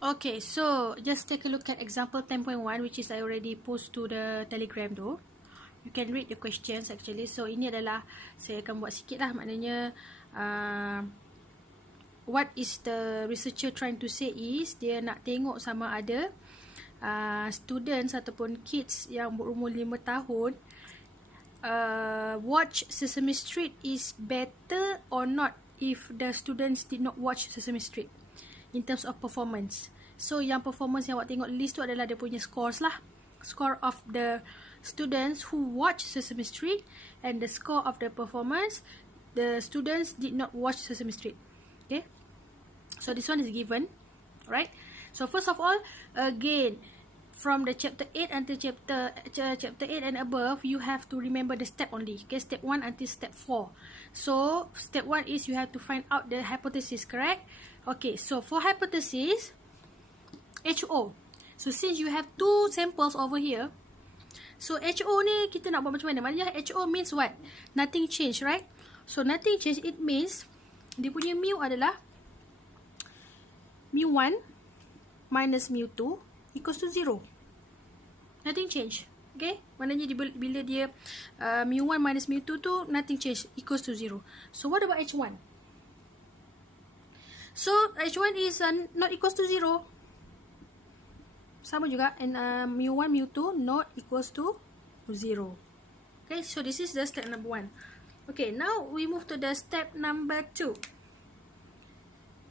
Okay, so just take a look at example 10.1, which is I already post to the Telegram tu. You can read the questions actually. So ini adalah saya akan buat sikit lah, maknanya what is the researcher trying to say is dia nak tengok sama ada students ataupun kids yang berumur 5 tahun watch Sesame Street is better or not if the students did not watch Sesame Street in terms of performance. So yang performance yang awak tengok list tu adalah dia punya scores lah. Score of the students who watch Sesame Street and the score of the performance the students did not watch Sesame Street. Okay, so this one is given, right? So first of all, again, from the chapter 8 until chapter 8 and above, you have to remember the step only. Okay, step 1 until step 4. So step 1 is you have to find out the hypothesis, correct? Okay, so for hypothesis, HO. So since you have two samples over here, so HO ni kita nak buat macam mana? Maknanya HO means what? Nothing change, right? So nothing change, it means dia punya mu adalah mu1 minus mu2 equals to 0. Nothing change. Okay? Maknanya bila dia mu1 minus mu2 tu nothing change equals to 0. So what about H1? So H1 is not equals to 0. Sama juga, and mu1 mu2 not equals to 0. Okay, so this is the step number 1. Okay, now we move to the step number 2.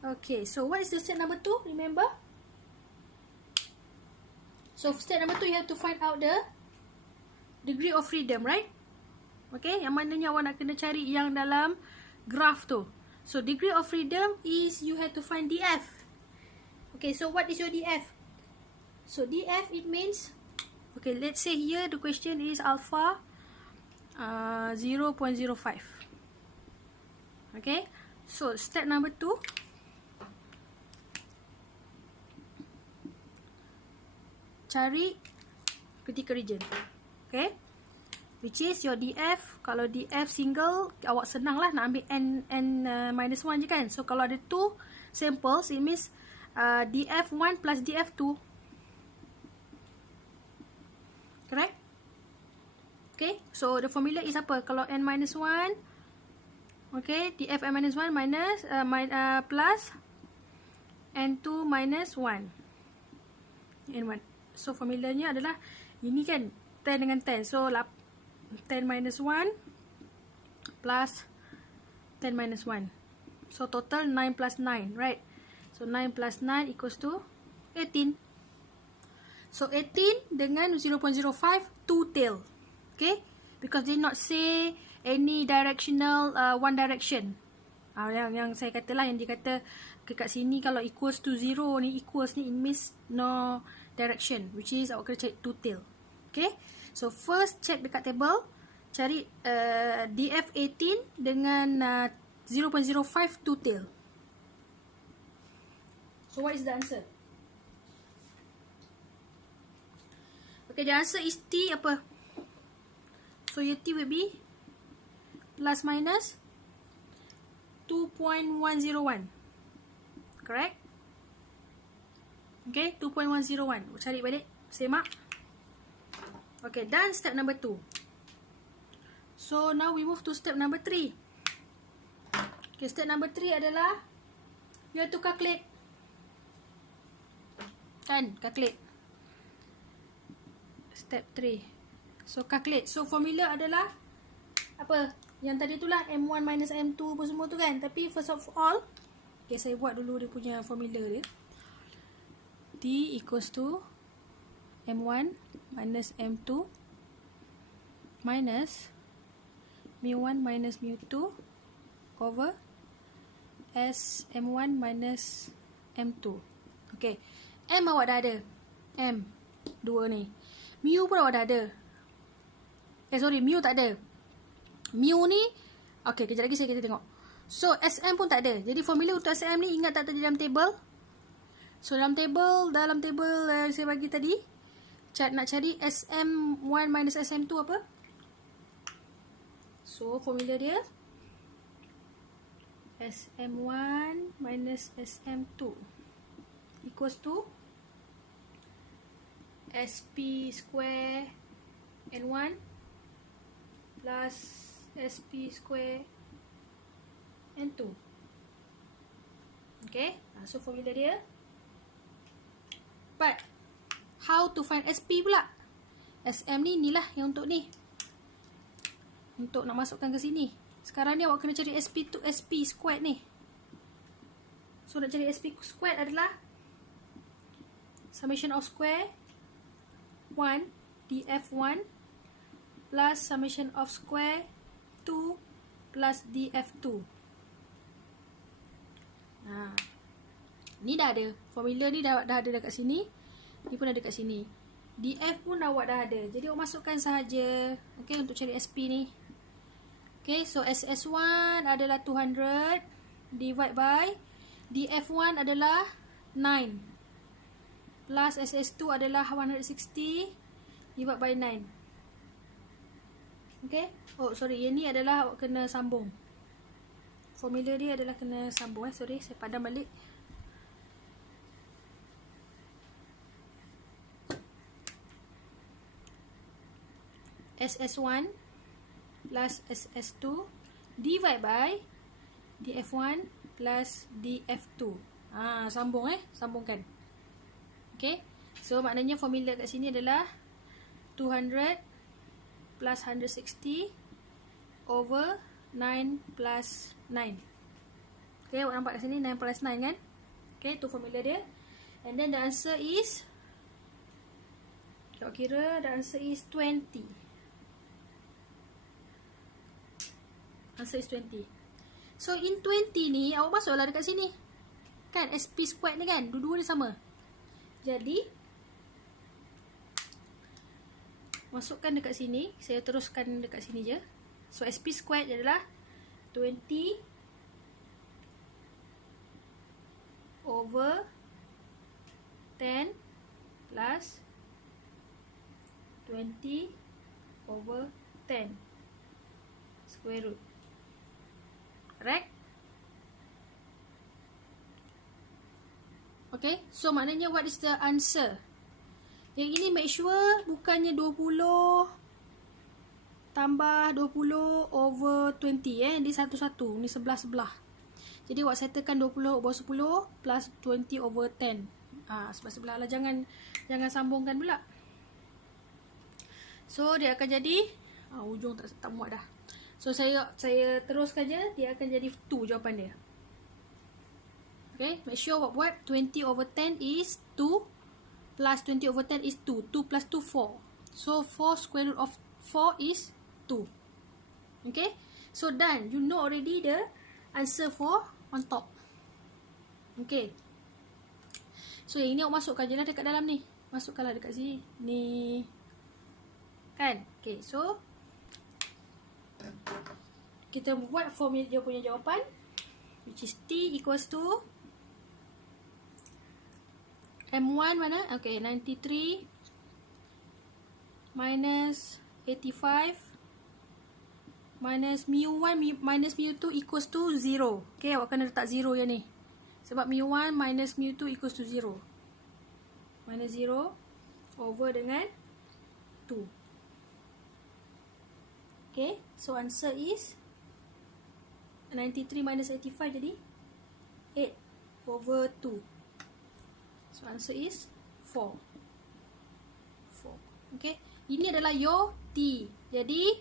Okay, so what is the step number 2? Remember? So step number 2, you have to find out the degree of freedom, right? Okay, yang mananya awak nak kena cari yang dalam graph tu. So degree of freedom is you have to find DF. Okay, so what is your DF? So DF, it means, okay, let's say here the question is alpha 0.05. Okay, so step number 2, cari critical region. Okay, which is your DF. Kalau DF single, awak senang lah nak ambil n minus 1 je kan. So kalau ada 2 samples, it means DF1 plus DF2. Correct? Okay, so the formula is apa? Kalau n minus 1, okay, DF n minus 1 minus plus n2 minus 1 n1. So formulanya adalah ini kan 10 dengan 10. So 10 minus 1 plus 10 minus 1. So total 9 plus 9, right? So 9 plus 9 equals to 18. So 18 dengan 0.05 two tail. Okay? Because they not say any directional one direction. Yang saya katalah, yang dia kata kat sini kalau equals to 0 ni, equals ni, it means no direction, which is awak kena cari two tail. Okay? So first check dekat table, cari DF 18 dengan 0.05 two tail. So what is the answer? Okay, the answer is T apa? So your T will be plus minus 2.101. Correct? Okay, 2.101. Cari balik, semak. Okay, done step number 2. So now we move to step number 3. Okay, step number 3 adalah you have to calculate. Kan, calculate. Step 3. So calculate. So formula adalah apa? Yang tadi tu lah, M1 minus M2 apa semua tu kan. Tapi first of all, okay, saya buat dulu dia punya formula dia. T equals to M1 minus M2 minus mu1 minus mu2 over S M1 minus M2. Okay, M awak dah ada, M 2 ni. Mu pun awak dah ada. Sorry, mu tak ada. Mu ni, okay, kejap lagi kita tengok. So SM pun tak ada. Jadi formula untuk SM ni ingat tak tadi dalam table? So dalam table yang saya bagi tadi, nak cari SM1 minus SM2 apa? So formula dia SM1 minus SM2 equals to SP square N1 plus SP square N2. Okay, so formula dia. But how to find SP pula? SM ni lah yang untuk ni. Untuk nak masukkan ke sini. Sekarang ni awak kena cari SP to SP squared ni. So nak cari SP squared adalah summation of square 1 df1 plus summation of square 2 plus df2. Ni dah ada. Formula ni dah ada dekat sini. Ni pun ada dekat sini. df pun awak dah ada. Jadi awak masukkan sahaja. Okay, untuk cari SP ni. Okay, so SS1 adalah 200 divide by df1 adalah 9 plus SS2 adalah 160 divide by 9. Okay. Oh sorry, yang ni adalah awak kena sambung. Formula dia adalah kena sambung. Sorry, saya padam balik. SS1 plus SS2 divide by df1 plus df2. Sambung sambungkan. Okay. So maknanya formula kat sini adalah 200 plus 160 over 9 plus 9. Okay, awak nampak kat sini 9 plus 9 kan? Okay, tu formula dia. And then the answer is, awak kira the answer is 20. Answer is 20. So in 20 ni awak masuklah dekat sini. Kan SP squared ni kan, dua-dua ni sama. Jadi masukkan dekat sini. Saya teruskan dekat sini je. So SP squared adalah 20 over 10 plus 20 over 10 square root. Correct? Okay, so maknanya what is the answer? Yang ini make sure bukannya 20 tambah 20 over 20 Ni satu-satu, ni sebelah-sebelah. Jadi awak settlekan 20 over 10 plus 20 over 10. Sebelah-sebelah lah, jangan sambungkan pula. So dia akan jadi ujung tak muat dah. So saya teruskan je, dia akan jadi 2 jawapan dia. Okay, make sure awak buat 20 over 10 is 2 plus 20 over 10 is 2. 2 plus 2 4. So 4 square root of 4 is 2. Okay, so done. You know already the answer for on top. Okay, so yang ini awak masukkan je lah dekat dalam ni. Masukkanlah dekat sini ni. Kan? Okay, so kita buat formula dia punya jawapan, which is T equals to M1 mana? Okay, 93 minus 85 minus mu1 minus mu2 equals to 0. Okay, awak kena letak 0 yang ni. Sebab mu1 minus mu2 equals to 0. Minus 0 over dengan 2. Okay, so answer is 93 minus 85 jadi 8 over 2. So answer is 4. Okay, ini adalah your T. Jadi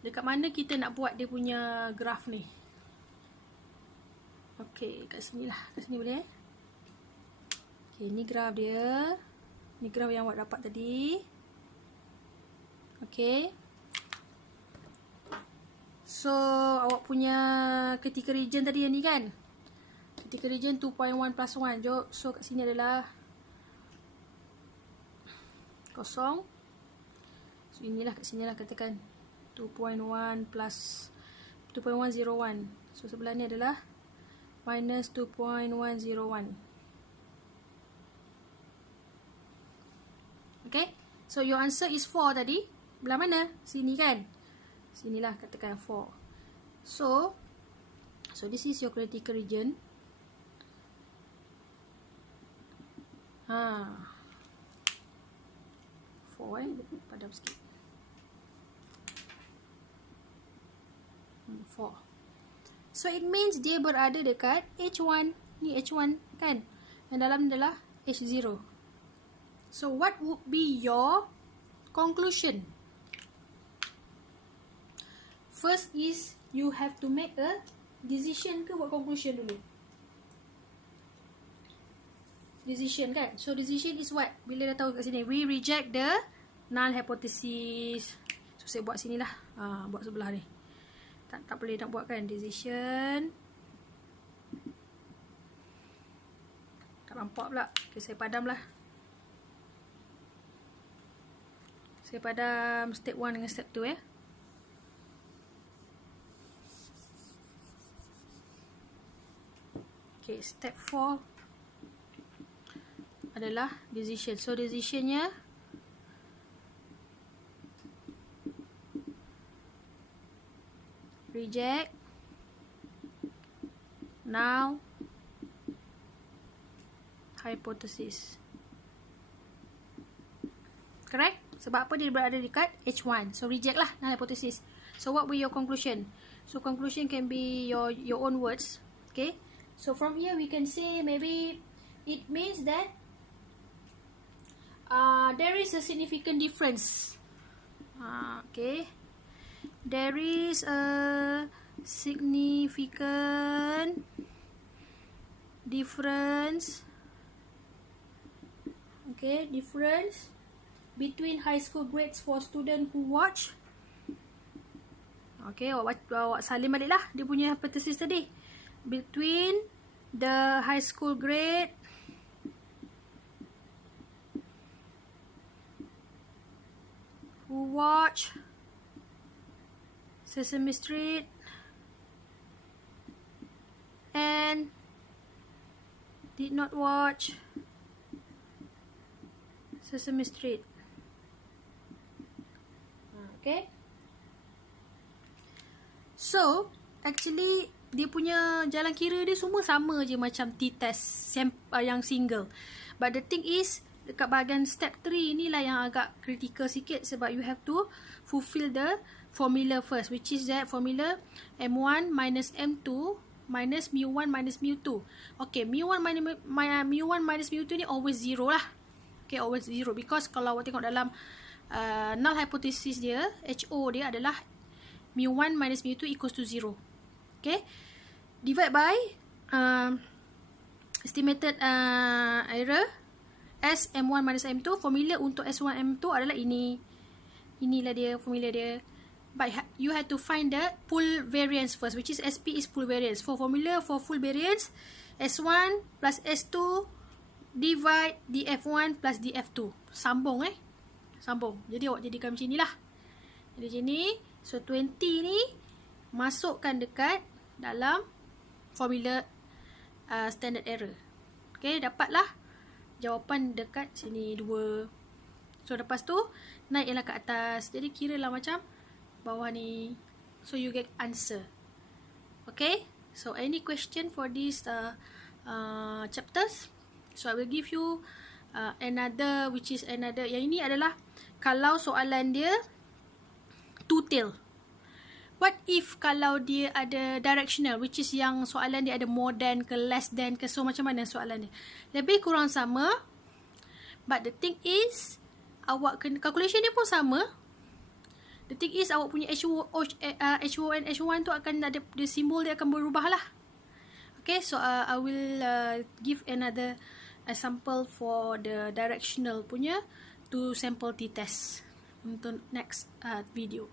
dekat mana kita nak buat dia punya graf ni? Okay, kat sini lah. Kat sini boleh. Okay, ni graf dia. Ni graf yang awak dapat tadi. Okay. So awak punya critical region tadi yang ni kan, critical region 2.1 plus 1. So kat sini adalah kosong. So inilah kat sini lah, katakan 2.1 plus 2.101. So sebelah ni adalah minus 2.101. Okay, so your answer is 4 tadi. Belah mana? Sini kan? Sinilah, katakan 4. So this is your critical region. 4 padam sikit. 4. So it means dia berada dekat H1. Ni H1 kan. Yang dalam adalah H0. So what would be your conclusion? First is you have to make a decision ke buat conclusion dulu? Decision kan. So decision is what? Bila dah tahu kat sini, we reject the null hypothesis. So saya buat sini lah. Buat sebelah ni. Tak boleh nak buat kan decision. Tak nampak pula. Okay, saya padam lah. Saya padam step 1 dengan step 2 ya. Okay, step 4 adalah decision. So decisionnya reject null hypothesis. Correct? Sebab apa dia berada dekat H1. So reject lah null hypothesis. So what will your conclusion? So conclusion can be your own words. Okay? So from here we can say maybe it means that there is a significant difference. Okay. There is a significant difference. Okay, difference between high school grades for student who watch. Okay, awak salin balik lah dia punya hypothesis tadi. Between the high school grade who watch Sesame Street and did not watch Sesame Street. Okay. So, actually dia punya jalan kira dia semua sama je macam t-test yang single. But the thing is, dekat bahagian step 3 inilah yang agak critical sikit sebab you have to fulfill the formula first, which is that formula M1 minus M2 minus mu1 minus mu2. Okay, mu1 minus mu2 ni always 0 lah. Okay, always 0 because kalau awak tengok dalam null hypothesis dia, HO dia adalah mu1 minus mu2 equals to 0. Okay, divide by estimated error S M1 minus M2. Formula untuk S1 M2 adalah ini. Inilah dia formula dia. But you have to find the full variance first, which is SP is full variance. For formula for full variance, S1 plus S2 divide DF1 plus DF2. Sambung Sambung. Jadi awak jadikan macam inilah. Jadi sini, so 20 ni masukkan dekat dalam formula standard error. Okay, dapatlah jawapan dekat sini 2. So lepas tu naiklah ke atas. Jadi kiralah macam bawah ni. So you get answer. Okay. So any question for these chapters? So I will give you another, which is another. Yang ini adalah kalau soalan dia two tail. What if kalau dia ada directional, which is yang soalan dia ada more than ke less than ke, so macam mana soalan dia? Lebih kurang sama. But the thing is, awak kena calculation dia pun sama. The thing is, awak punya HO and H1 tu akan ada, the simbol dia akan berubah lah. Okay, so I will give another example for the directional punya to sample t-test untuk next video.